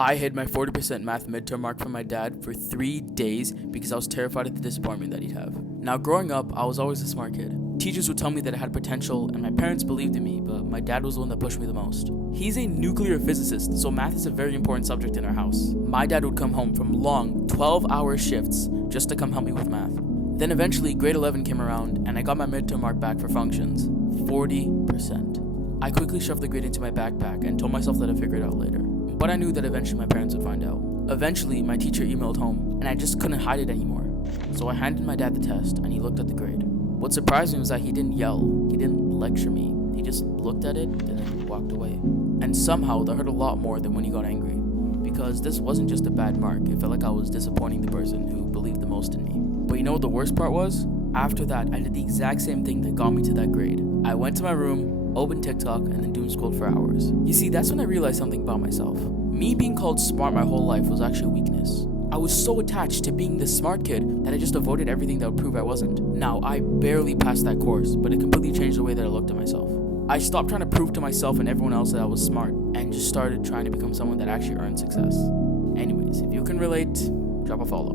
I hid my 40% math midterm mark from my dad for 3 days because I was terrified of the disappointment that he'd have. Now, growing up, I was always a smart kid. Teachers would tell me that I had potential, and my parents believed in me, but my dad was the one that pushed me the most. He's a nuclear physicist, so math is a very important subject in our house. My dad would come home from long, 12-hour shifts just to come help me with math. Then eventually, grade 11 came around, and I got my midterm mark back for functions. 40%. I quickly shoved the grade into my backpack and told myself that I'd figure it out later. But I knew that eventually my parents would find out. Eventually, my teacher emailed home, and I just couldn't hide it anymore. So I handed my dad the test, and he looked at the grade. What surprised me was that he didn't yell, he didn't lecture me, he just looked at it and then walked away. And somehow that hurt a lot more than when he got angry. Because this wasn't just a bad mark, it felt like I was disappointing the person who believed the most in me. But you know what the worst part was? After that, I did the exact same thing that got me to that grade. I went to my room, opened TikTok, and then doom scrolled for hours. You see, that's when I realized something about myself. Me being called smart my whole life was actually a weakness. I was so attached to being the smart kid that I just avoided everything that would prove I wasn't. Now, I barely passed that course, but it completely changed the way that I looked at myself. I stopped trying to prove to myself and everyone else that I was smart, and just started trying to become someone that actually earned success. Anyways, if you can relate, drop a follow.